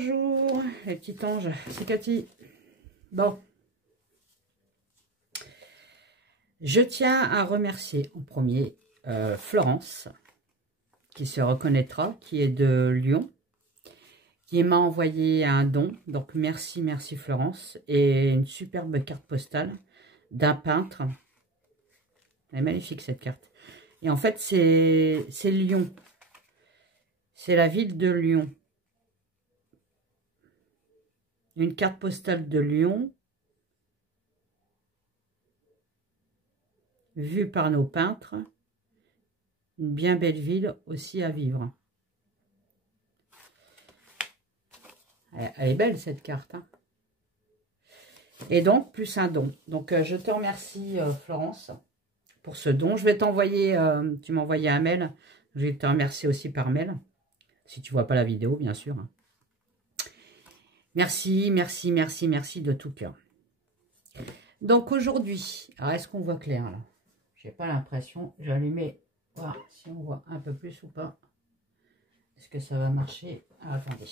bonjour les petits anges, c'est Cathy. Bon, je tiens à remercier en premier Florence, qui se reconnaîtra, qui est de Lyon, qui m'a envoyé un don. Donc merci, merci Florence. Et une superbe carte postale d'un peintre. Elle est magnifique cette carte. Et en fait c'est Lyon. C'est la ville de Lyon. Une carte postale de Lyon, vue par nos peintres. Une bien belle ville aussi à vivre. Elle est belle cette carte. Hein. Et donc, plus un don. Donc, je te remercie Florence pour ce don. Je vais t'envoyer, tu m'as envoyé un mail. Je vais te remercier aussi par mail. Si tu ne vois pas la vidéo, bien sûr. Merci, merci, merci, merci de tout cœur. Donc aujourd'hui, alors est-ce qu'on voit clair là? J'ai pas l'impression. J'ai allumé, voir si on voit un peu plus ou pas. Est-ce que ça va marcher? Ah, attendez.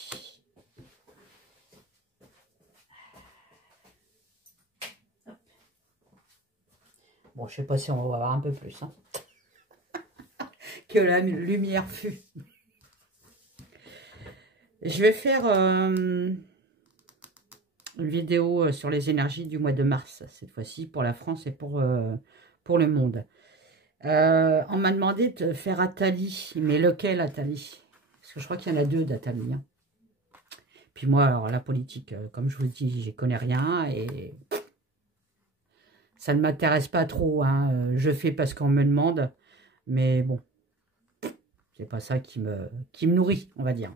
Hop. Bon, je sais pas si on va voir un peu plus. Hein. Que la lumière fut. Je vais faire une vidéo sur les énergies du mois de mars, cette fois-ci, pour la France et pour le monde. On m'a demandé de faire Atali, mais lequel Atali? Parce que je crois qu'il y en a deux d'Atali. Hein. Puis moi, alors la politique, comme je vous dis, j'y connais rien et ça ne m'intéresse pas trop. Hein. Je fais parce qu'on me demande, mais bon, c'est pas ça qui me nourrit, on va dire.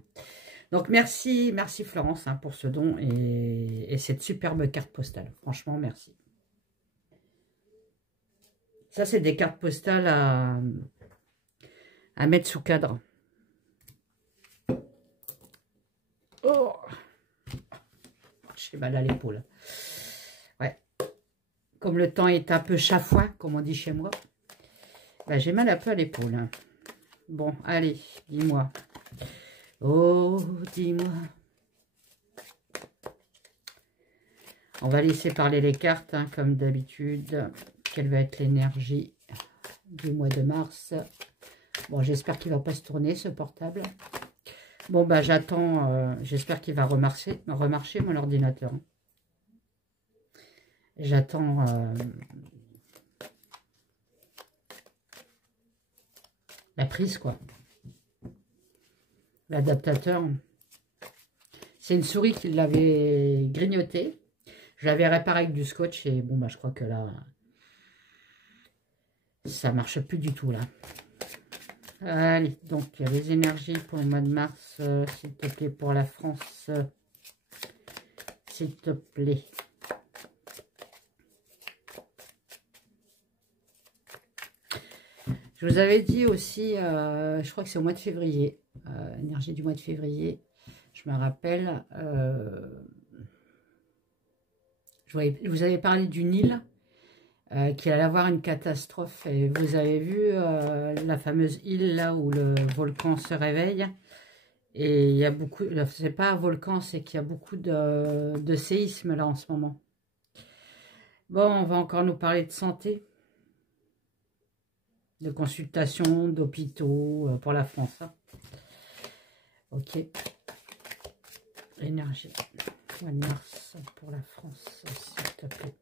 Donc, merci Florence hein, pour ce don et cette superbe carte postale. Franchement, merci. Ça, c'est des cartes postales à mettre sous cadre. Oh, j'ai mal à l'épaule. Ouais. Comme le temps est un peu chafouin, comme on dit chez moi, ben, j'ai mal un peu à l'épaule. Bon, allez, dis-moi. Oh, dis-moi. On va laisser parler les cartes, hein, comme d'habitude. Quelle va être l'énergie du mois de mars? Bon, j'espère qu'il ne va pas se tourner, ce portable. Bon, bah, j'attends. J'espère qu'il va remarcher mon ordinateur. J'attends... la prise, quoi. L'adaptateur, c'est une souris qui l'avait grignoté. Je l'avais réparé avec du scotch et bon, bah, je crois que là, ça marche plus du tout, là. Allez, donc, les énergies pour le mois de mars, s'il te plaît, pour la France, s'il te plaît. Je vous avais dit aussi, je crois que c'est au mois de février, énergie du mois de février, je me rappelle, je vous avais parlé d'une île qui allait avoir une catastrophe. Et vous avez vu la fameuse île là où le volcan se réveille. Et il y a beaucoup, c'est pas un volcan, c'est qu'il y a beaucoup de séismes là en ce moment. Bon, on va encore nous parler de santé. De consultations, d'hôpitaux pour la France. Hein. Ok. Énergie. Mois de mars pour la France, s'il te plaît.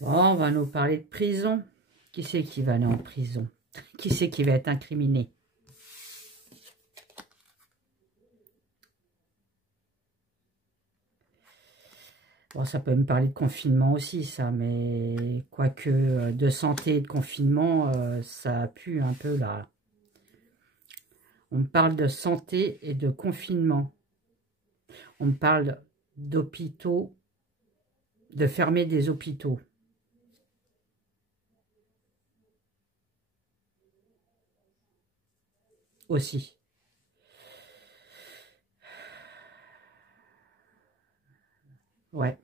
Bon, on va nous parler de prison. Qui c'est qui va aller en prison? Qui c'est qui va être incriminé? Bon, ça peut me parler de confinement aussi, ça, mais quoique de santé et de confinement, ça pue un peu là. On me parle de santé et de confinement. On me parle d'hôpitaux, de fermer des hôpitaux. Aussi. Ouais.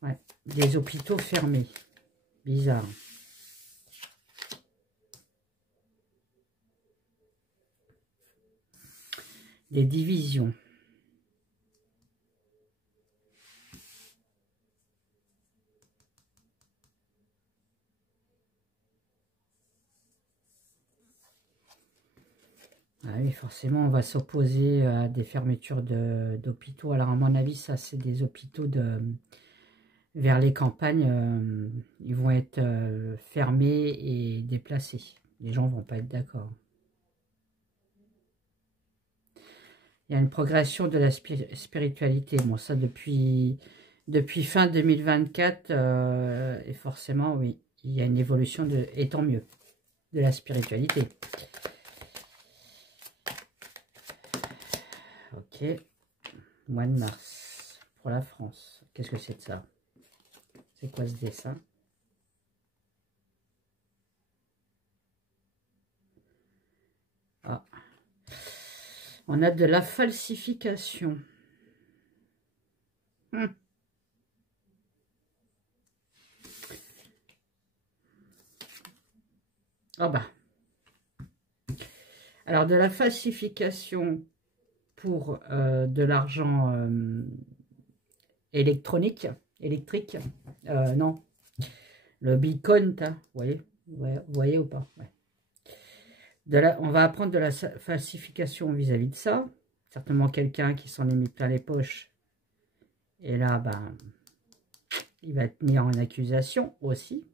Ouais. Des hôpitaux fermés. Bizarre. Des divisions. Ah oui, forcément, on va s'opposer à des fermetures d'hôpitaux. Alors, à mon avis, ça, c'est des hôpitaux vers les campagnes. Ils vont être fermés et déplacés. Les gens vont pas être d'accord. Il y a une progression de la spiritualité. Bon, ça, depuis fin 2024, et forcément, oui, il y a une évolution, et tant mieux, de la spiritualité. Ok, mois de mars, pour la France. Qu'est-ce que c'est de ça? C'est quoi ce dessin? Ah, on a de la falsification. Oh bah. Alors, de la falsification pour de l'argent électrique. Non, le Bitcoin, vous voyez ou pas? Ouais. On va apprendre de la falsification vis-à-vis de ça. Certainement quelqu'un qui s'en est mis plein les poches. Et là, ben, il va être mis en accusation aussi.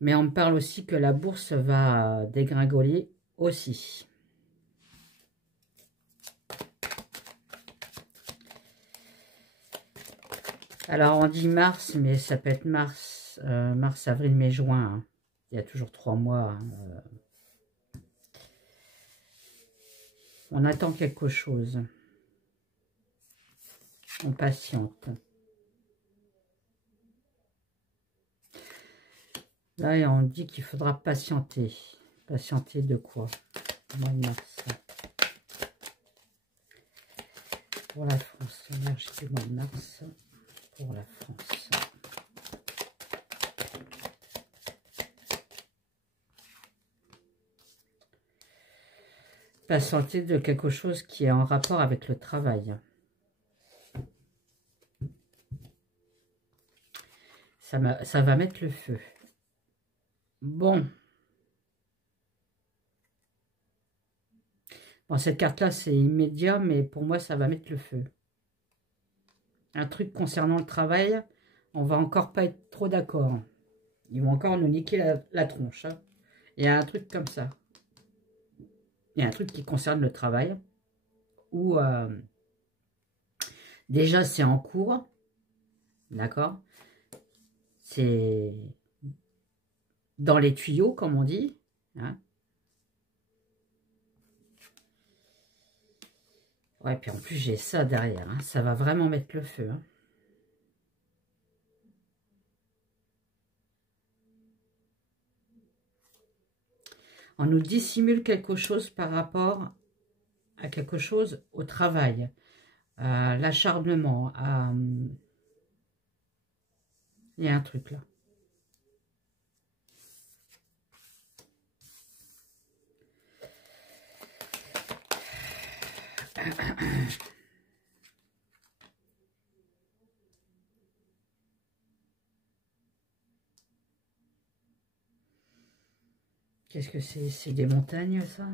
Mais on me parle aussi que la bourse va dégringoler aussi. Alors, on dit mars, mais ça peut être mars, avril, mai, juin. Hein. Il y a toujours 3 mois. Hein. On attend quelque chose. On patiente. Là, on dit qu'il faudra patienter. Patienter de quoi? Mois de mars. Pour la France. L'énergie du mois de mars. Pour la France. Patienter de quelque chose qui est en rapport avec le travail. Ça va mettre le feu. Bon. Bon, cette carte-là, c'est immédiat, mais pour moi, ça va mettre le feu. Un truc concernant le travail, on va encore pas être trop d'accord. Ils vont encore nous niquer la tronche. Hein. Il y a un truc comme ça. Il y a un truc qui concerne le travail, où déjà, c'est en cours. D'accord? C'est dans les tuyaux, comme on dit. Hein. Ouais, puis en plus, j'ai ça derrière. Hein. Ça va vraiment mettre le feu. Hein. On nous dissimule quelque chose par rapport à quelque chose au travail, à l'acharnement. Il y a un truc là. Qu'est-ce que c'est? C'est des montagnes, ça?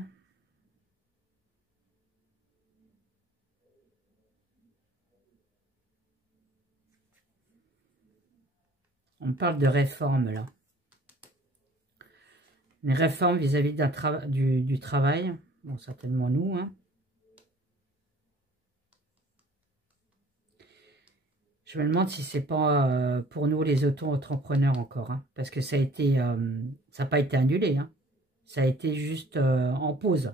On parle de réforme, là. Une réforme vis-à-vis du travail. Bon, certainement nous, hein. Je me demande si c'est pas pour nous, les auto-entrepreneurs, encore. Hein, parce que ça n'a pas été annulé. Hein. Ça a été juste en pause.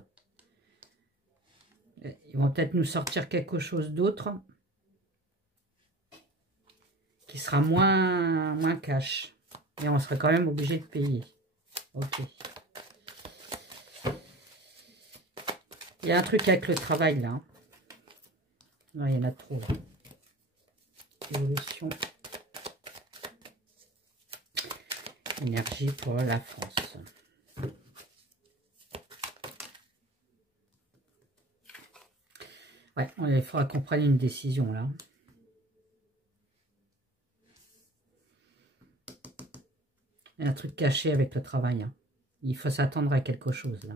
Ils vont peut-être nous sortir quelque chose d'autre qui sera moins cash. Et on sera quand même obligé de payer. Ok. Il y a un truc avec le travail, là. Hein. Non, il y en a trop. Évolution. Énergie pour la France. Ouais, il faudra qu'on prenne une décision là. Il y a un truc caché avec le travail. Hein. Il faut s'attendre à quelque chose là.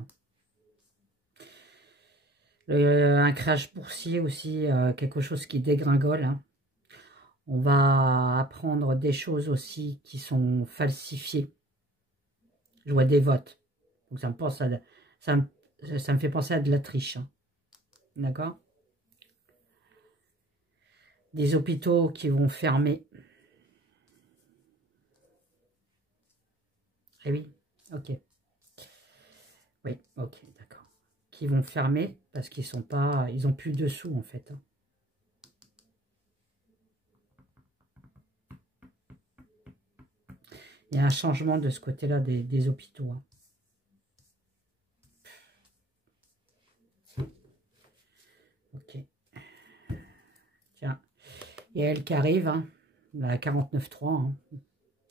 Un crash boursier aussi, quelque chose qui dégringole. Hein. On va apprendre des choses aussi qui sont falsifiées. Je vois des votes. Donc ça me fait penser à de la triche. Hein. D'accord? Des hôpitaux qui vont fermer. Eh oui, ok. Oui, ok, d'accord. Qui vont fermer parce qu'ils sont pas, ils ont plus de sous en fait. Hein. Il y a un changement de ce côté-là des hôpitaux. Hein. Ok. Tiens. Et elle qui arrive, hein, la 49.3, hein.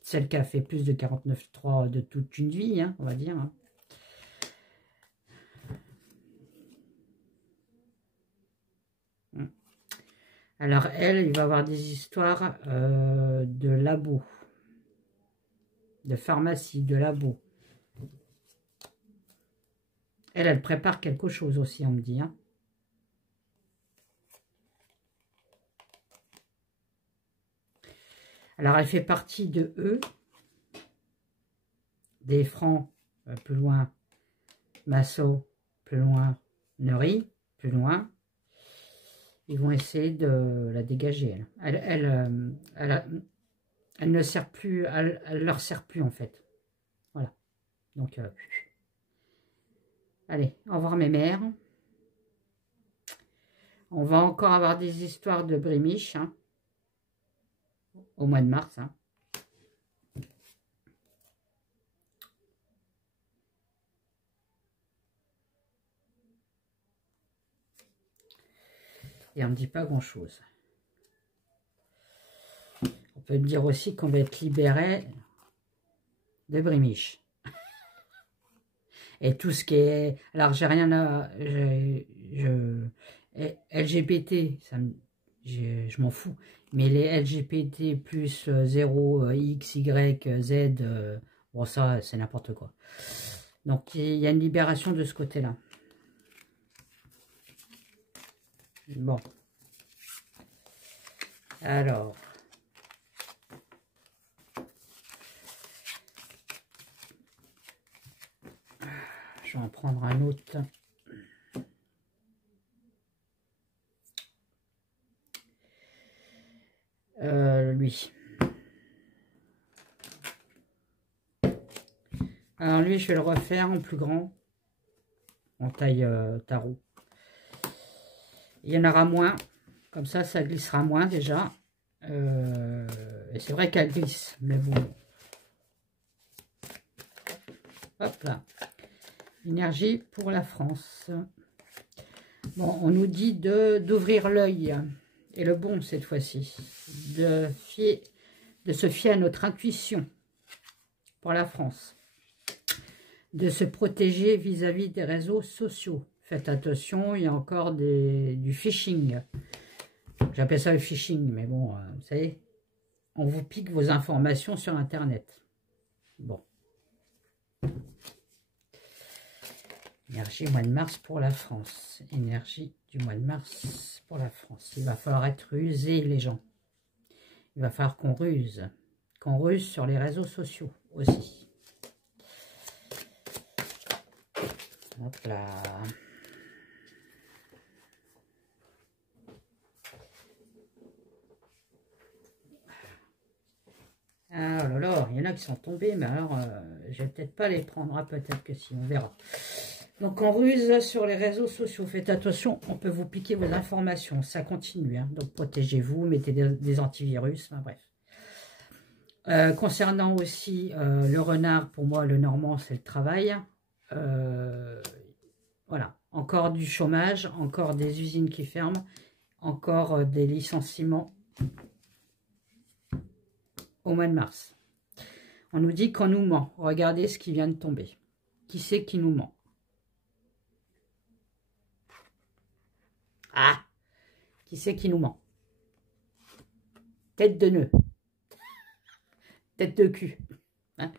Celle qui a fait plus de 49.3 de toute une vie, hein, on va dire. Hein. Alors elle, il va avoir des histoires de labo, de pharmacie, de labo. Elle prépare quelque chose aussi, on me dit. Hein. Alors, elle fait partie de eux, des francs, plus loin, Massot, plus loin, Neury, plus loin. Ils vont essayer de la dégager. Elle ne sert plus, elle leur sert plus en fait. Voilà. Donc, allez, au revoir mes mères. On va encore avoir des histoires de brémiches. Hein. Au mois de mars. Hein. Et on ne dit pas grand-chose. On peut dire aussi qu'on va être libéré de brémiches. Et tout ce qui est... Alors, j'ai rien à... LGBT, ça me... je m'en fous. Mais les LGBT plus 0, X, Y, Z, bon ça c'est n'importe quoi. Donc il y a une libération de ce côté-là. Bon. Alors. Je vais en prendre un autre. Lui. Alors lui, je vais le refaire en plus grand, en taille tarot. Il y en aura moins, comme ça glissera moins déjà. Et c'est vrai qu'elle glisse, mais bon. Hop là. Énergie pour la France. Bon, on nous dit d'ouvrir l'œil, et le bon cette fois-ci, de se fier à notre intuition pour la France, de se protéger vis-à-vis des réseaux sociaux. Faites attention, il y a encore du phishing. J'appelle ça le phishing, mais bon, vous savez, on vous pique vos informations sur Internet. Bon. Énergie mois de mars pour la France. Énergie du mois de mars pour la France. Il va falloir être rusé, les gens. Il va falloir qu'on ruse. Qu'on ruse sur les réseaux sociaux aussi. Hop là. Ah oh là là, il y en a qui sont tombés, mais alors je vais peut-être pas les prendre. Ah, peut-être que si, on verra. Donc on ruse sur les réseaux sociaux. Faites attention, on peut vous piquer vos informations. Ça continue. Hein. Donc protégez-vous, mettez des antivirus. Enfin, bref. Concernant aussi le renard, pour moi, le normand, c'est le travail. Voilà. Encore du chômage, encore des usines qui ferment, encore des licenciements au mois de mars. On nous dit qu'on nous ment. Regardez ce qui vient de tomber. Qui c'est qui nous ment? Ah! Qui c'est qui nous ment? Tête de nœud. Tête de cul. Hein,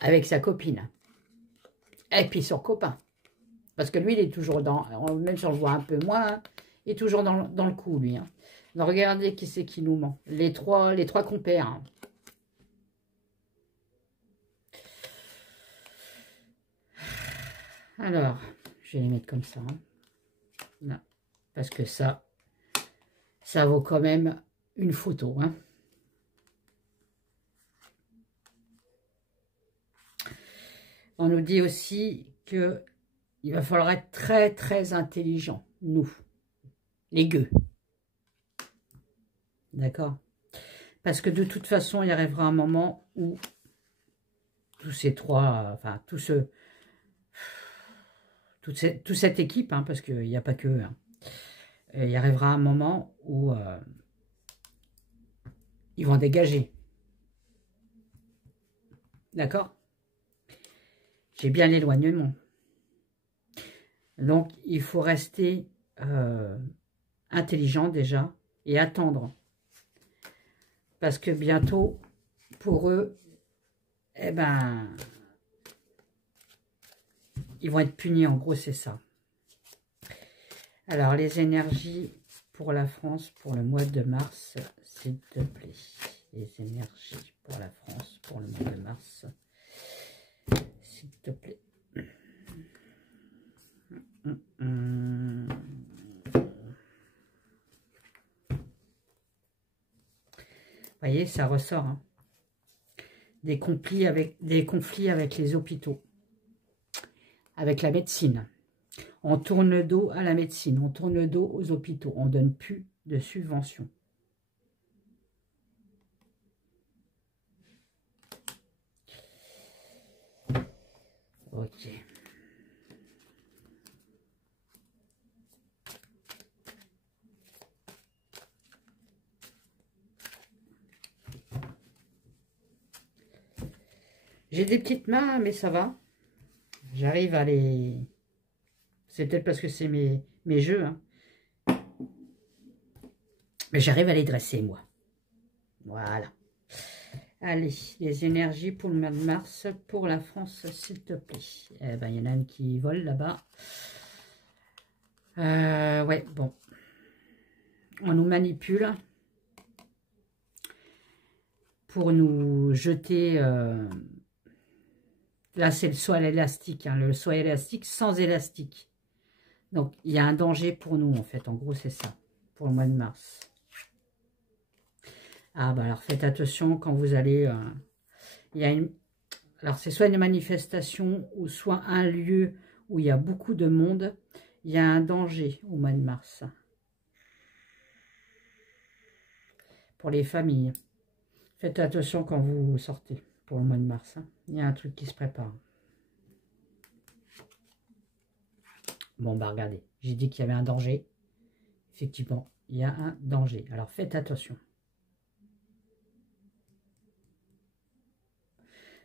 avec sa copine. Et puis son copain. Parce que lui, il est toujours dans... Même si on le voit un peu moins, hein, il est toujours dans le coup, lui. Hein. Donc, regardez qui c'est qui nous ment. Les trois compères. Hein. Alors, je vais les mettre comme ça. Hein. Là. Parce que ça vaut quand même une photo. Hein. On nous dit aussi que il va falloir être très, très intelligent, nous, les gueux. D'accord? Parce que de toute façon, il arrivera un moment où tous ces trois, enfin, toute cette équipe, hein, parce qu'il n'y a pas que eux, hein, il arrivera un moment où ils vont dégager. D'accord? J'ai bien l'éloignement. Donc, il faut rester intelligent déjà et attendre. Parce que bientôt, pour eux, eh ben, ils vont être punis. En gros, c'est ça. Alors, les énergies pour la France, pour le mois de mars, s'il te plaît. Les énergies pour la France, pour le mois de mars, s'il te plaît. Vous voyez, ça ressort. Hein. Des conflits avec les hôpitaux, avec la médecine. On tourne le dos à la médecine, on tourne le dos aux hôpitaux. On ne donne plus de subventions. Ok. J'ai des petites mains, mais ça va. J'arrive à les... C'est peut-être parce que c'est mes jeux. Hein. Mais j'arrive à les dresser, moi. Voilà. Allez, les énergies pour le mois de mars, pour la France, s'il te plaît. Eh ben, il y en a une qui vole là-bas. Ouais, bon. On nous manipule pour nous jeter... Là, c'est le soie élastique, hein, le soie élastique sans élastique. Donc, il y a un danger pour nous, en fait. En gros, c'est ça, pour le mois de mars. Ah, bah alors, faites attention quand vous allez... il y a une... Alors, c'est soit une manifestation ou soit un lieu où il y a beaucoup de monde. Il y a un danger au mois de mars. Pour les familles. Faites attention quand vous sortez. Pour le mois de mars. Hein. Il y a un truc qui se prépare. Bon, bah regardez. J'ai dit qu'il y avait un danger. Effectivement, il y a un danger. Alors, faites attention.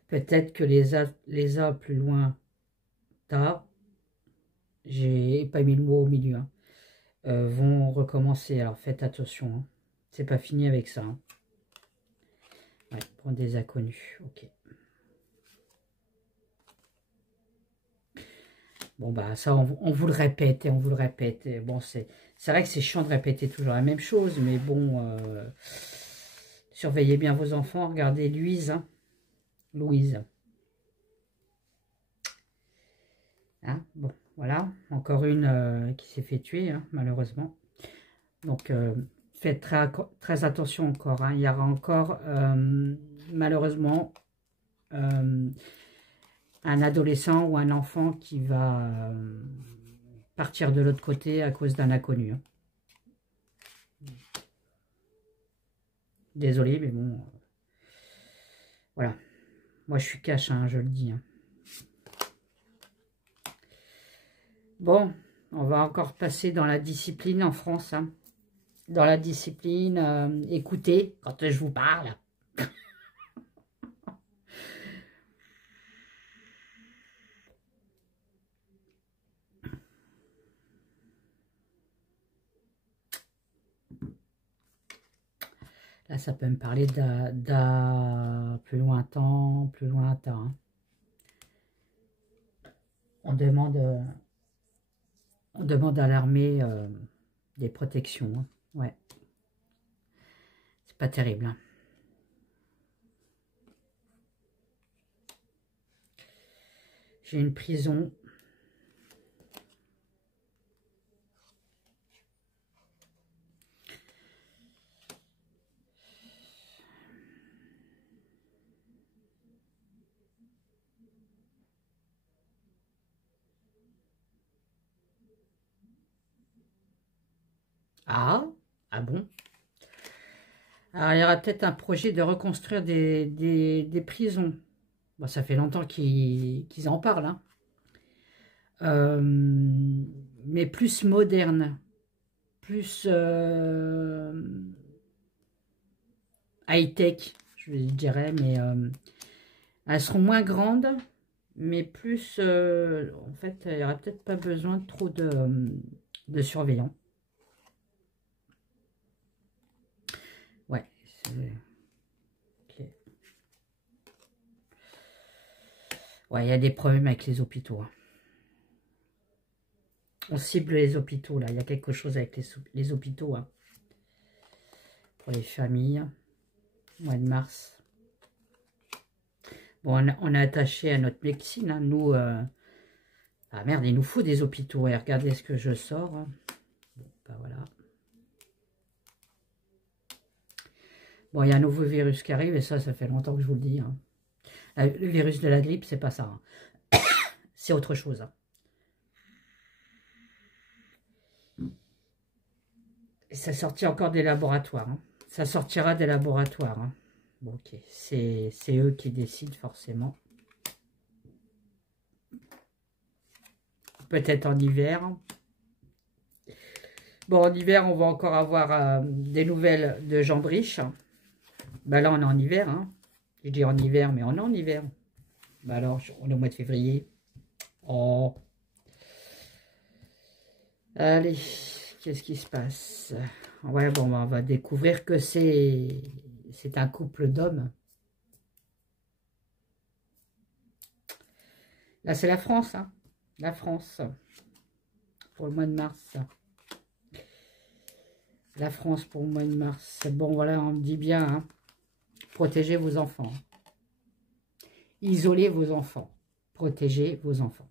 Peut-être que les A plus loin, tard, j'ai pas mis le mot au milieu, hein, vont recommencer. Alors, faites attention. Hein. C'est pas fini avec ça. Hein. Ouais, pour des inconnus. Ok. Bon, bah, ça, on vous le répète et on vous le répète. Et bon, c'est vrai que c'est chiant de répéter toujours la même chose, mais bon, surveillez bien vos enfants. Regardez Louise. Hein. Louise. Hein, bon, voilà. Encore une qui s'est fait tuer, hein, malheureusement. Donc, faites très attention encore. Hein. Il y aura encore, malheureusement, un adolescent ou un enfant qui va partir de l'autre côté à cause d'un inconnu. Hein. Désolé, mais bon, voilà. Moi, je suis cash, hein, je le dis. Hein. Bon, on va encore passer dans la discipline en France. Hein. Dans la discipline, écoutez quand je vous parle. Là, ça peut me parler plus lointain, plus lointain. Hein. On demande à l'armée des protections. Hein. Ouais. C'est pas terrible. Hein. J'ai une prison. Ah bon? Alors, il y aura peut-être un projet de reconstruire des prisons. Bon, ça fait longtemps qu'ils en parlent. Hein. Mais plus moderne. Plus high-tech, je dirais. Mais elles seront moins grandes. Mais plus... en fait, il n'y aura peut-être pas besoin de trop de surveillants. Ouais. Okay. Ouais, il y a des problèmes avec les hôpitaux. Hein. On cible les hôpitaux, là. Il y a quelque chose avec les hôpitaux. Hein. Pour les familles. Mois de mars. Bon, on est attaché à notre médecine. Hein. Nous... Ah merde, il nous faut des hôpitaux. Et regardez ce que je sors. Hein. Bon, bah voilà. Bon, il y a un nouveau virus qui arrive. Et ça fait longtemps que je vous le dis. Hein. Le virus de la grippe, c'est pas ça. Hein. C'est autre chose. Hein. Et ça sortit encore des laboratoires. Hein. Ça sortira des laboratoires. Hein. Bon, ok. C'est eux qui décident forcément. Peut-être en hiver. Bon, en hiver, on va encore avoir des nouvelles de Jean Briche. Bah là, on est en hiver. Hein. Je dis en hiver, mais on est en hiver. Bah alors, on est au mois de février. Oh. Allez, qu'est-ce qui se passe? Ouais, bon, on va découvrir que c'est un couple d'hommes. Là, c'est la France, hein. La France. Pour le mois de mars. La France pour le mois de mars. Bon, voilà, on me dit bien, hein. Protégez vos enfants. Isolez vos enfants. Protégez vos enfants.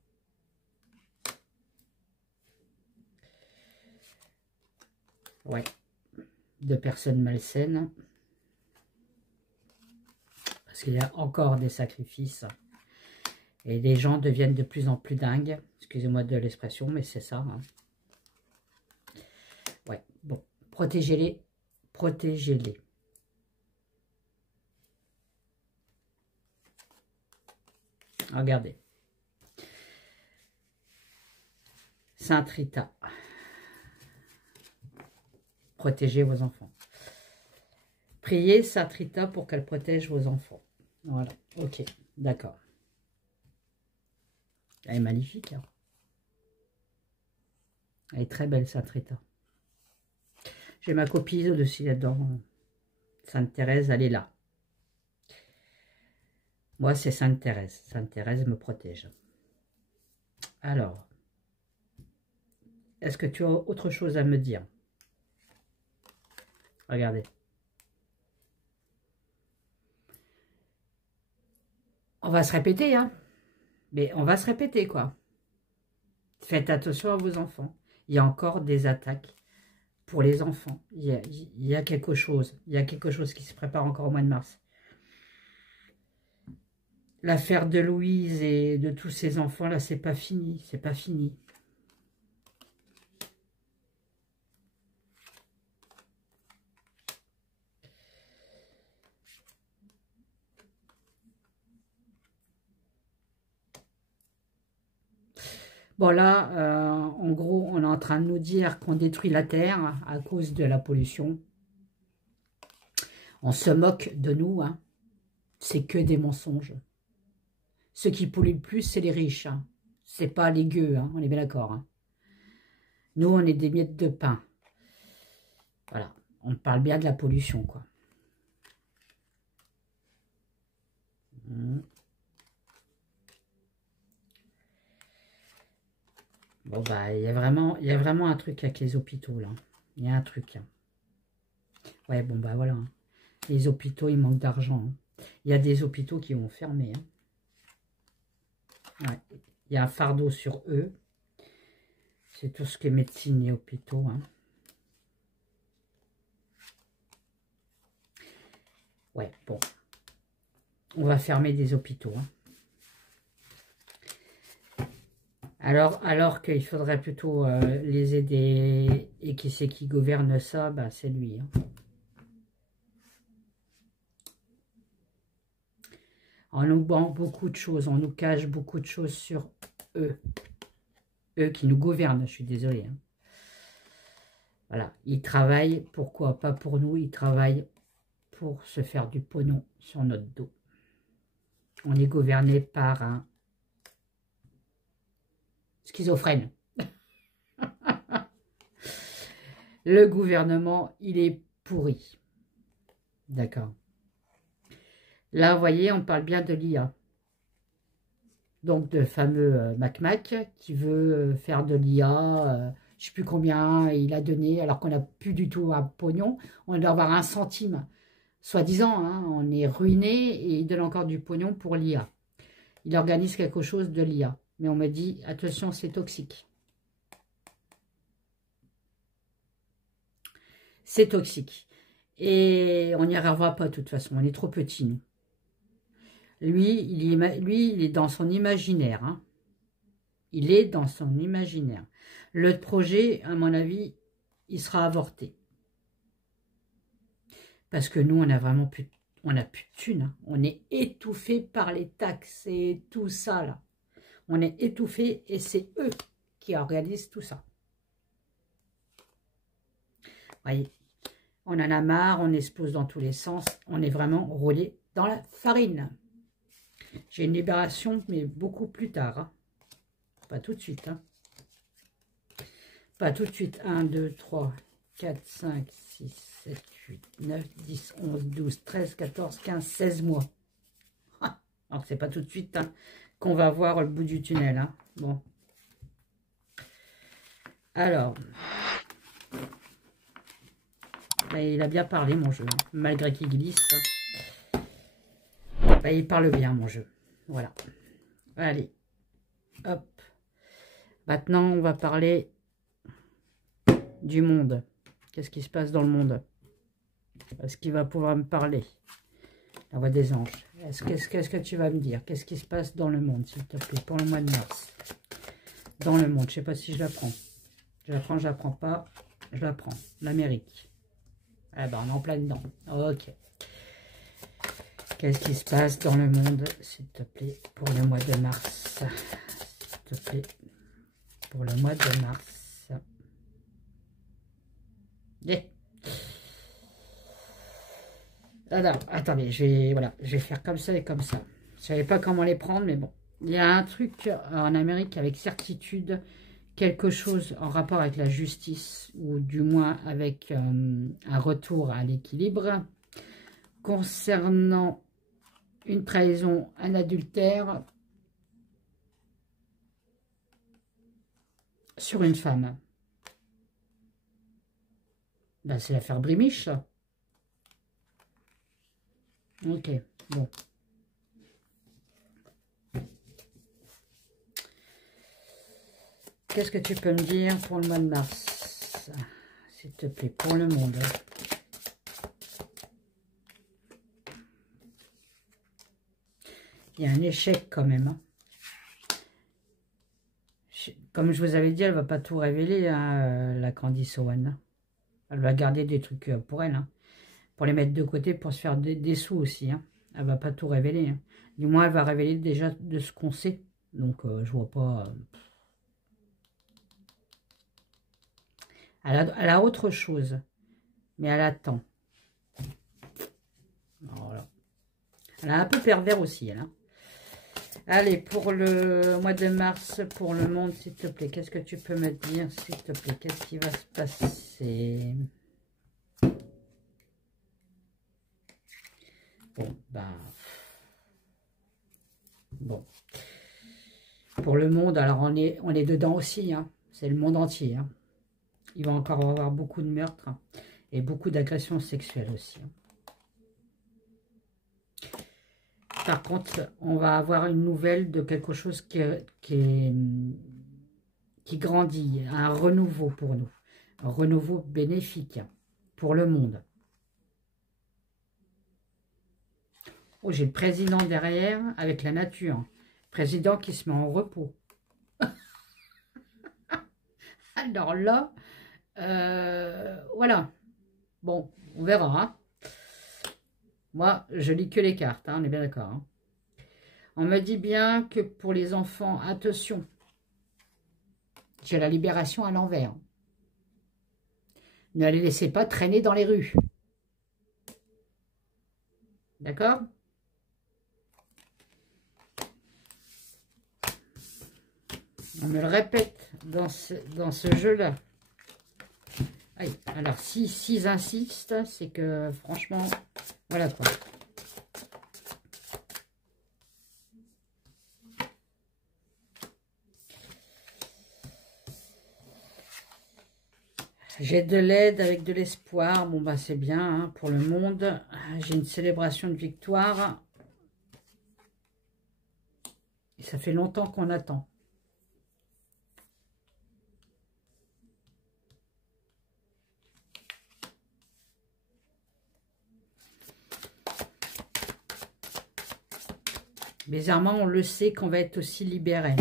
Ouais. De personnes malsaines. Parce qu'il y a encore des sacrifices. Et les gens deviennent de plus en plus dingues. Excusez-moi de l'expression, mais c'est ça. Hein. Ouais, bon. Protégez-les. Protégez-les. Regardez. Sainte Rita. Protégez vos enfants. Priez Sainte Rita pour qu'elle protège vos enfants. Voilà. Ok. D'accord. Elle est magnifique. Hein. Elle est très belle, Sainte Rita. J'ai ma copie au-dessus là-dedans. Sainte Thérèse, elle est là. Moi, c'est Sainte Thérèse. Sainte Thérèse me protège. Alors, est-ce que tu as autre chose à me dire? Regardez. On va se répéter, hein. Mais on va se répéter, quoi. Faites attention à vos enfants. Il y a encore des attaques pour les enfants. Il y a quelque chose. Il y a quelque chose qui se prépare encore au mois de mars. L'affaire de Louise et de tous ces enfants, là, c'est pas fini. C'est pas fini. Bon, là, en gros, on est en train de nous dire qu'on détruit la Terre à cause de la pollution. On se moque de nous, hein. C'est que des mensonges. Ceux qui polluent le plus, c'est les riches. Hein. C'est pas les gueux, hein. On est bien d'accord. Hein. Nous, on est des miettes de pain. Voilà. On parle bien de la pollution, quoi. Bon, bah, il y a vraiment un truc avec les hôpitaux, là. Il y a un truc. Hein. Ouais, bon, bah, voilà. Hein. Les hôpitaux, ils manquent d'argent. Hein. Il y a des hôpitaux qui vont fermer. Hein. Ouais. Il y a un fardeau sur eux. C'est tout ce qui est médecine et hôpitaux. Hein. Ouais, bon. On va fermer des hôpitaux. Hein. Alors qu'il faudrait plutôt les aider. Et qui c'est qui gouverne ça? Bah, c'est lui. Hein. On nous vend beaucoup de choses. On nous cache beaucoup de choses sur eux. Eux qui nous gouvernent, je suis désolée. Hein. Voilà. Ils travaillent, pourquoi? Pas pour nous. Ils travaillent pour se faire du pognon sur notre dos. On est gouverné par un schizophrène. Le gouvernement, il est pourri. D'accord. Là, vous voyez, on parle bien de l'IA. Donc, de fameux Mac qui veut faire de l'IA, je ne sais plus combien il a donné, alors qu'on n'a plus du tout un pognon. On doit avoir un centime, soi-disant. Hein, on est ruiné et il donne encore du pognon pour l'IA. Il organise quelque chose de l'IA. Mais on me dit, attention, c'est toxique. C'est toxique. Et on n'y arrivera pas de toute façon. On est trop petits, nous. Lui, il est dans son imaginaire. Hein. Il est dans son imaginaire. Le projet, à mon avis, il sera avorté. Parce que nous, on a vraiment plus, on a plus de thunes. Hein. On est étouffé par les taxes et tout ça, là. On est étouffé et c'est eux qui organisent tout ça. Voyez, on en a marre, on explose dans tous les sens. On est vraiment roulé dans la farine. J'ai une libération, mais beaucoup plus tard. Hein. Pas tout de suite. Hein. Pas tout de suite. 1, 2, 3, 4, 5, 6, 7, 8, 9, 10, 11, 12, 13, 14, 15, 16 mois. Alors, c'est pas tout de suite hein, qu'on va voir le bout du tunnel. Hein. Bon. Alors. Ben, il a bien parlé, mon jeu. Hein, malgré qu'il glisse. Ben, il parle bien, mon jeu. Voilà. Allez. Hop. Maintenant, on va parler du monde. Qu'est-ce qui se passe dans le monde? Est-ce qu'il va pouvoir me parler? La voix des anges. Qu'est-ce que tu vas me dire? Qu'est-ce qui se passe dans le monde, s'il te plaît, pour le mois de mars? Dans le monde, je ne sais pas si je la prends. Je la prends, je la prends pas. Je la prends. L'Amérique. Ah ben, on est en plein dedans. Ok. Qu'est-ce qui se passe dans le monde, s'il te plaît, pour le mois de mars? S'il te plaît, pour le mois de mars. Yeah. Alors, attendez, je vais faire comme ça et comme ça. Je ne savais pas comment les prendre, mais bon. Il y a un truc en Amérique avec certitude, quelque chose en rapport avec la justice, ou du moins avec un retour à l'équilibre, concernant une trahison, un adultère sur une femme. Ben, c'est l'affaire Brimiche, ça. Ok, bon. Qu'est-ce que tu peux me dire pour le mois de mars, s'il te plaît, pour le monde? Il y a un échec quand même. Hein. Comme je vous avais dit, elle ne va pas tout révéler, hein, la Candice Owen. Elle va garder des trucs pour elle. Hein. Pour les mettre de côté, pour se faire des sous aussi. Hein. Elle ne va pas tout révéler. Hein. Du moins, elle va révéler déjà de ce qu'on sait. Donc, je vois pas... Elle a autre chose. Mais elle attend. Voilà. Elle a un peu pervers aussi, elle. Hein. Allez, pour le mois de mars, pour le monde, s'il te plaît, qu'est-ce que tu peux me dire, s'il te plaît? Qu'est-ce qui va se passer? Bon, ben... Bon. Pour le monde, alors on est dedans aussi, hein. C'est le monde entier, hein. Il va encore y avoir beaucoup de meurtres, hein, et beaucoup d'agressions sexuelles aussi, hein. Par contre, on va avoir une nouvelle de quelque chose qui grandit, un renouveau pour nous, un renouveau bénéfique pour le monde. Oh, j'ai le président derrière avec la nature, président qui se met en repos. Alors là, voilà, bon, on verra, hein. Moi, je lis que les cartes, hein, on est bien d'accord, hein. On me dit bien que pour les enfants, attention, j'ai la libération à l'envers. Ne les laissez pas traîner dans les rues. D'accord? On me le répète dans ce jeu-là. Alors, s'ils insistent, c'est que franchement, voilà quoi. J'ai de l'aide avec de l'espoir. Bon, bah c'est bien, hein, pour le monde. J'ai une célébration de victoire. Et ça fait longtemps qu'on attend. Bizarrement, on le sait qu'on va être aussi libéré.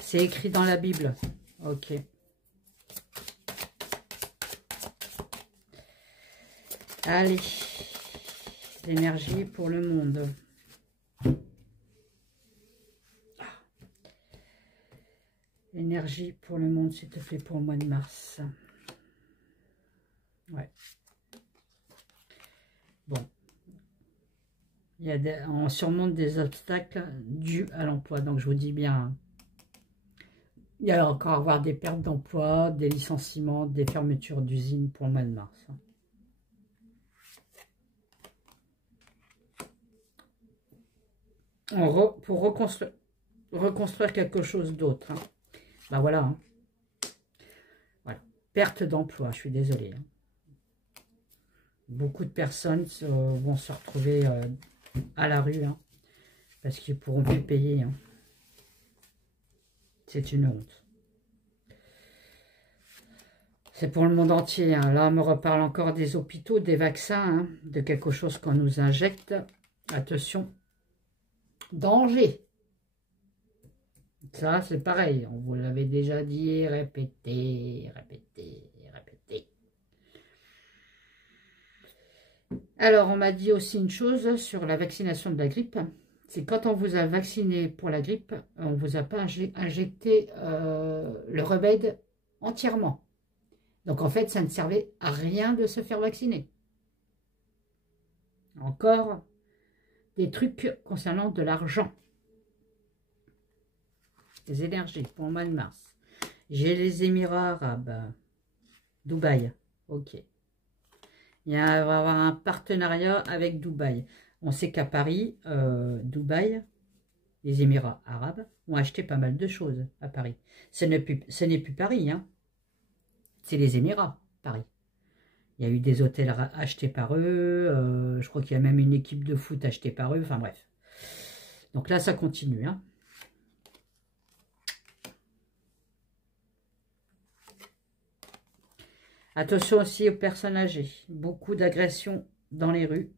C'est écrit dans la Bible. Ok. Allez. L'énergie pour le monde. Énergie pour le monde, s'il te plaît, pour le mois de mars. Ouais. Bon. On surmonte des obstacles dus à l'emploi. Donc, je vous dis bien, il y a encore avoir des pertes d'emploi, des licenciements, des fermetures d'usines pour le mois de mars. Pour reconstruire quelque chose d'autre. Hein. Ben voilà, hein. Voilà. Perte d'emploi, je suis désolée. Hein. Beaucoup de personnes vont se retrouver à la rue, hein, parce qu'ils ne pourront plus payer. Hein. C'est une honte. C'est pour le monde entier. Hein. Là, on me reparle encore des hôpitaux, des vaccins, hein, de quelque chose qu'on nous injecte. Attention. Danger. Ça, c'est pareil. On vous l'avait déjà dit, répétez, répétez, répétez. Alors, on m'a dit aussi une chose sur la vaccination de la grippe. C'est quand on vous a vacciné pour la grippe, on ne vous a pas injecté le remède entièrement. Donc, en fait, ça ne servait à rien de se faire vacciner. Encore des trucs concernant de l'argent. Les énergies pour le mois de mars. J'ai les Émirats arabes. Dubaï. Ok. Il va y avoir un partenariat avec Dubaï. On sait qu'à Paris, Dubaï, les Émirats arabes, ont acheté pas mal de choses à Paris. Ce n'est plus Paris, hein. C'est les Émirats, Paris. Il y a eu des hôtels achetés par eux. Je crois qu'il y a même une équipe de foot achetée par eux. Enfin bref. Donc là, ça continue, hein. Attention aussi aux personnes âgées. Beaucoup d'agressions dans les rues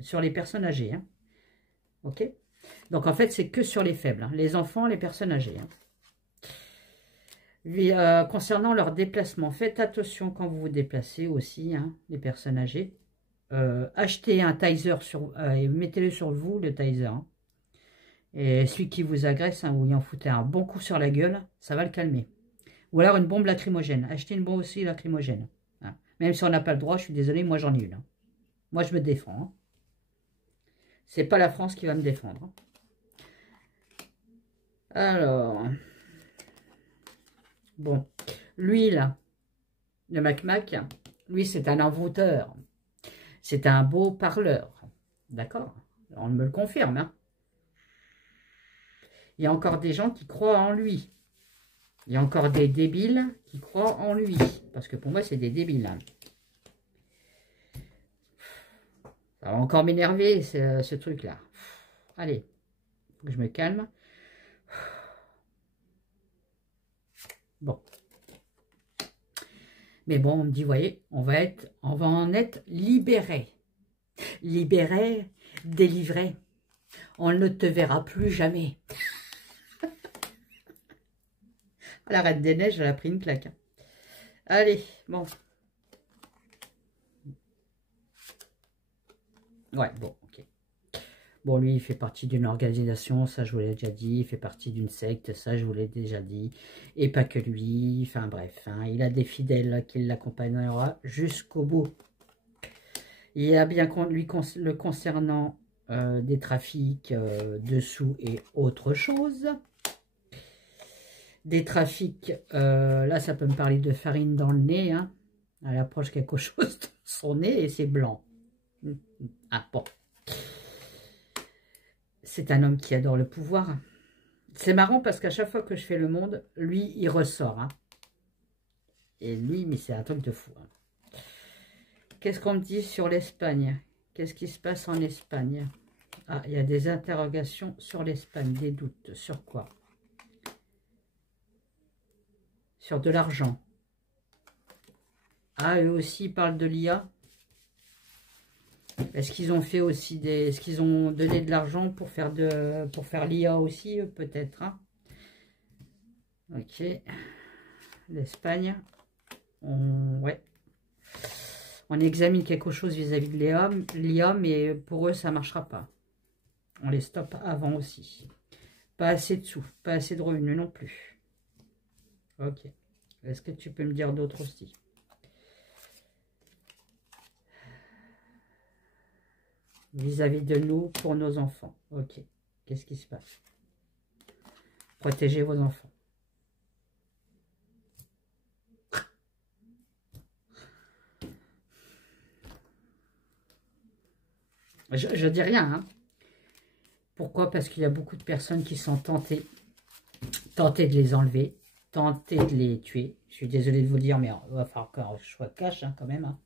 sur les personnes âgées. Hein. Ok. Donc en fait, c'est que sur les faibles. Hein. Les enfants, les personnes âgées. Hein. Concernant leur déplacement, faites attention quand vous vous déplacez aussi, hein, les personnes âgées. Achetez un taser et mettez-le sur vous, le taser. Hein. Et celui qui vous agresse, hein, vous y en foutez un bon coup sur la gueule, ça va le calmer. Ou alors une bombe lacrymogène. Achetez une bombe aussi lacrymogène. Hein. Même si on n'a pas le droit, je suis désolé, moi j'en ai une. Hein. Moi je me défends. Hein. C'est pas la France qui va me défendre. Hein. Alors, bon, lui là, le Mac, lui c'est un envoûteur. C'est un beau parleur. D'accord? On me le confirme. Hein. Il y a encore des gens qui croient en lui. Il y a encore des débiles qui croient en lui. Parce que pour moi, c'est des débiles. Hein. Ça va encore m'énerver, ce truc-là. Allez, faut que je me calme. Bon. Mais bon, on me dit, voyez, on va en être libéré. Libéré, délivré. On ne te verra plus jamais. La Reine des Neiges, elle a pris une claque. Hein. Allez, bon. Ouais, bon, ok. Bon, lui, il fait partie d'une organisation, ça je vous l'ai déjà dit. Il fait partie d'une secte, ça je vous l'ai déjà dit. Et pas que lui, enfin bref. Hein, il a des fidèles qui l'accompagneront jusqu'au bout. Il y a bien le concernant des trafics de sous et autre chose. Des trafics, là ça peut me parler de farine dans le nez. Hein. Elle approche quelque chose de son nez et c'est blanc. Ah bon. C'est un homme qui adore le pouvoir. C'est marrant parce qu'à chaque fois que je fais le monde, lui, il ressort. Hein. Et lui, mais c'est un truc de fou. Hein. Qu'est-ce qu'on me dit sur l'Espagne? Qu'est-ce qui se passe en Espagne? Ah, il y a des interrogations sur l'Espagne, des doutes. Sur quoi? Sur de l'argent. Ah, eux aussi, ils parlent de l'IA. Est-ce qu'ils ont fait aussi des... Est-ce qu'ils ont donné de l'argent pour faire l'IA aussi, peut-être hein. Ok. L'Espagne. Ouais. On examine quelque chose vis-à-vis de l'IA, mais pour eux, ça ne marchera pas. On les stoppe avant aussi. Pas assez de sous, pas assez de revenus non plus. Ok. Est-ce que tu peux me dire d'autres aussi? Vis-à-vis de nous, pour nos enfants. Ok. Qu'est-ce qui se passe? Protégez vos enfants. Je dis rien. Hein. Pourquoi? Parce qu'il y a beaucoup de personnes qui sont tentées de les enlever, tentées de les tuer. Je suis désolé de vous le dire, mais il va falloir que je sois cash hein, quand même. Hein.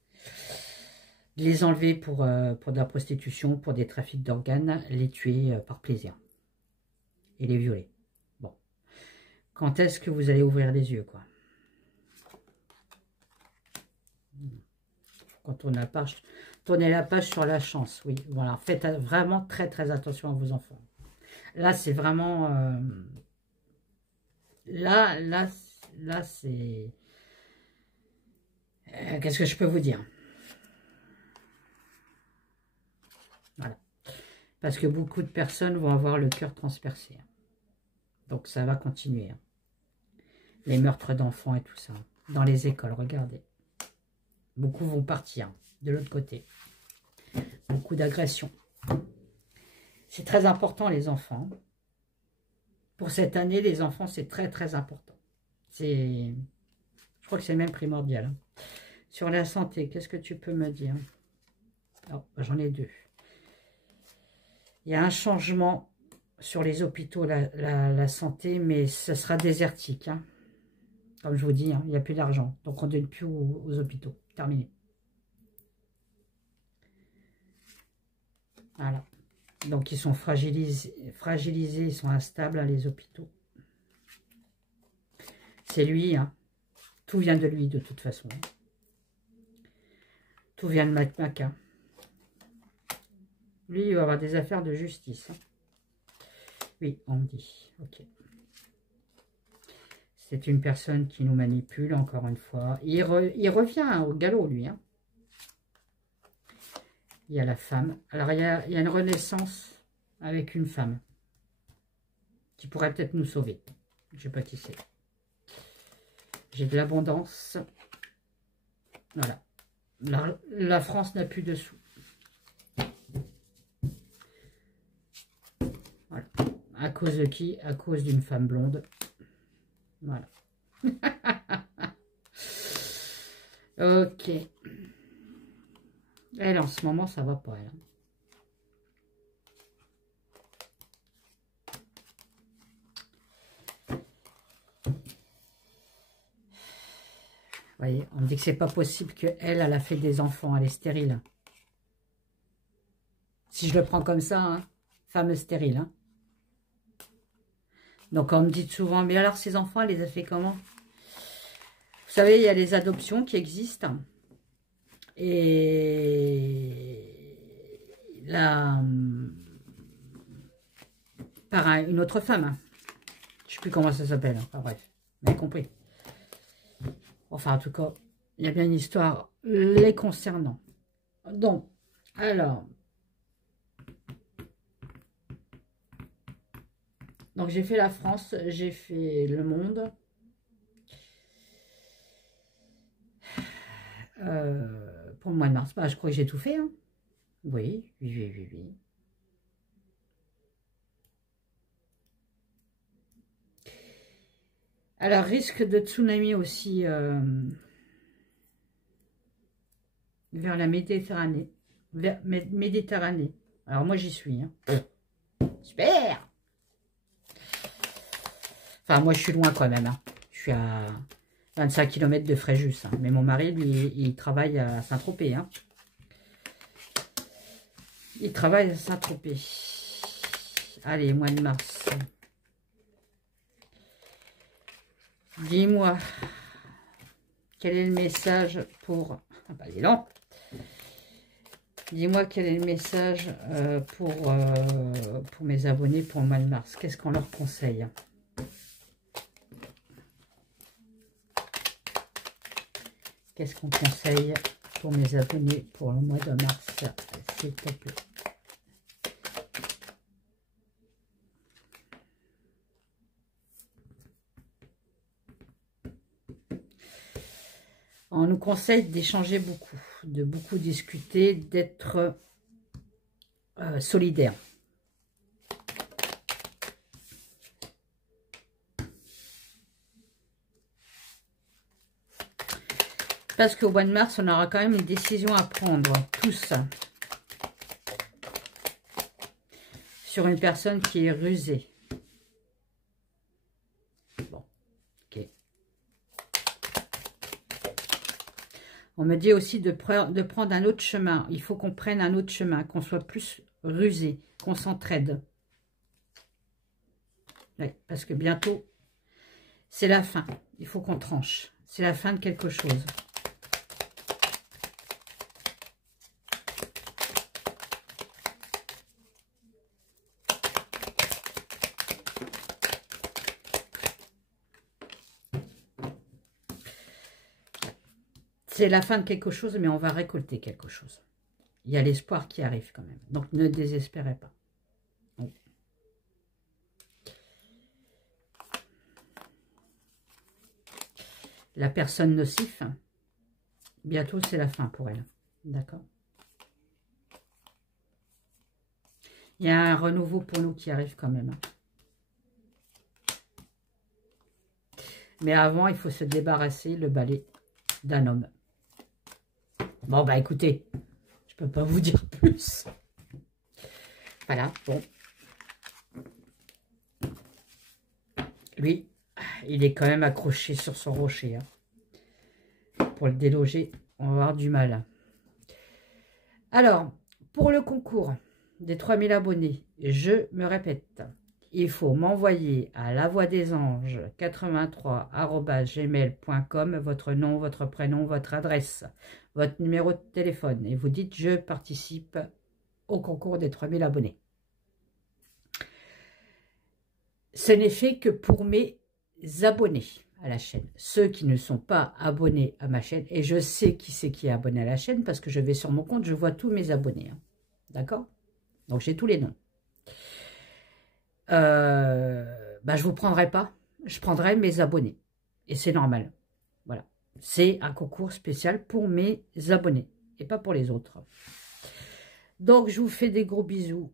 De les enlever pour de la prostitution, pour des trafics d'organes, les tuer par plaisir. Et les violer. Bon. Quand est-ce que vous allez ouvrir les yeux, quoi? Quand on tourne la page, tournez la page sur la chance, oui. Voilà, faites vraiment très très attention à vos enfants. Là, c'est vraiment... Là, c'est... Qu'est-ce que je peux vous dire? Voilà. Parce que beaucoup de personnes vont avoir le cœur transpercé. Donc, ça va continuer. Hein. Les meurtres d'enfants et tout ça. Dans les écoles, regardez. Beaucoup vont partir de l'autre côté. Beaucoup d'agressions. C'est très important, les enfants. Pour cette année, les enfants, c'est très, très important. Je crois que c'est même primordial. Hein. Sur la santé, qu'est-ce que tu peux me dire? Oh, j'en ai deux. Il y a un changement sur les hôpitaux, la santé, mais ce sera désertique. Hein. Comme je vous dis, hein, il n'y a plus d'argent. Donc, on ne donne plus aux hôpitaux. Terminé. Voilà. Donc, ils sont fragilisés, ils sont instables, hein, les hôpitaux. C'est lui, hein. Tout vient de lui, de toute façon. Hein. Tout vient de Mac. Hein. Lui, il va avoir des affaires de justice. Hein. Oui, on me dit. Ok. C'est une personne qui nous manipule, encore une fois. Il revient hein, au galop, lui. Hein. Il y a la femme. Alors, il y a une renaissance avec une femme qui pourrait peut-être nous sauver. Je ne sais pas qui c'est. J'ai de l'abondance. Voilà. La France n'a plus de sous. Voilà. À cause de qui? À cause d'une femme blonde. Voilà. Ok. Elle, en ce moment, ça va pas, elle. voyez, on me dit que c'est pas possible qu'elle, elle a fait des enfants, elle est stérile. Si je le prends comme ça, hein, femme stérile. Hein. Donc on me dit souvent, mais alors ces enfants, elle les a fait comment? Vous savez, il y a les adoptions qui existent. Et là, par une autre femme. Hein. Je ne sais plus comment ça s'appelle. Hein. Enfin bref, vous avez compris. Enfin, en tout cas, il y a bien une histoire les concernant. Donc, alors... Donc, j'ai fait la France, j'ai fait le monde. Pour le mois de mars, bah, je crois que j'ai tout fait. Hein. Oui. Alors, risque de tsunami aussi vers la Méditerranée. Méditerranée. Alors, moi, j'y suis. Hein. Super! Enfin, moi, je suis loin quand même. Hein. Je suis à 25 km de Fréjus. Hein. Mais mon mari, lui, il travaille à Saint-Tropez. Hein. Il travaille à Saint-Tropez. Allez, mois de mars. Dis-moi, quel est le message pour... Ah bah, il est lent. Dis-moi quel est le message pour mes abonnés pour le mois de mars. Qu'est-ce qu'on leur conseille? Qu'est-ce qu'on conseille pour mes abonnés pour le mois de mars, s'il te plaît? On nous conseille d'échanger beaucoup, de beaucoup discuter, d'être solidaire. Parce qu'au mois de mars, on aura quand même une décision à prendre, tous. Sur une personne qui est rusée. Bon, ok. On me dit aussi de prendre un autre chemin. Il faut qu'on prenne un autre chemin, qu'on soit plus rusé, qu'on s'entraide. Ouais, parce que bientôt, c'est la fin. Il faut qu'on tranche. C'est la fin de quelque chose. C'est la fin de quelque chose, mais on va récolter quelque chose. Il y a l'espoir qui arrive quand même. Donc, ne désespérez pas. Oui. La personne nocif, bientôt, c'est la fin pour elle. D'accord? Il y a un renouveau pour nous qui arrive quand même. Mais avant, il faut se débarrasser, le balai, d'un homme. Bon, bah écoutez, je peux pas vous dire plus. Voilà, bon. Lui, il est quand même accroché sur son rocher. Hein. Pour le déloger, on va avoir du mal. Alors, pour le concours des 3000 abonnés, je me répète, il faut m'envoyer à lavoixdesanges83@gmail.com votre nom, votre prénom, votre adresse, votre numéro de téléphone. Et vous dites, je participe au concours des 3000 abonnés. Ce n'est fait que pour mes abonnés à la chaîne. Ceux qui ne sont pas abonnés à ma chaîne, et je sais qui c'est qui est abonné à la chaîne, parce que je vais sur mon compte, je vois tous mes abonnés. Hein. D'accord? Donc, j'ai tous les noms. Bah, je ne vous prendrai pas. Je prendrai mes abonnés. Et c'est normal. Voilà. C'est un concours spécial pour mes abonnés. Et pas pour les autres. Donc, je vous fais des gros bisous.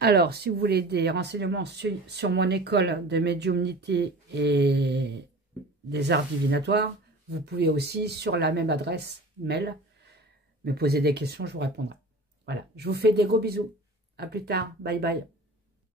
Alors, si vous voulez des renseignements sur mon école de médiumnité et des arts divinatoires, vous pouvez aussi, sur la même adresse mail, me poser des questions, je vous répondrai. Voilà. Je vous fais des gros bisous. À plus tard. Bye bye.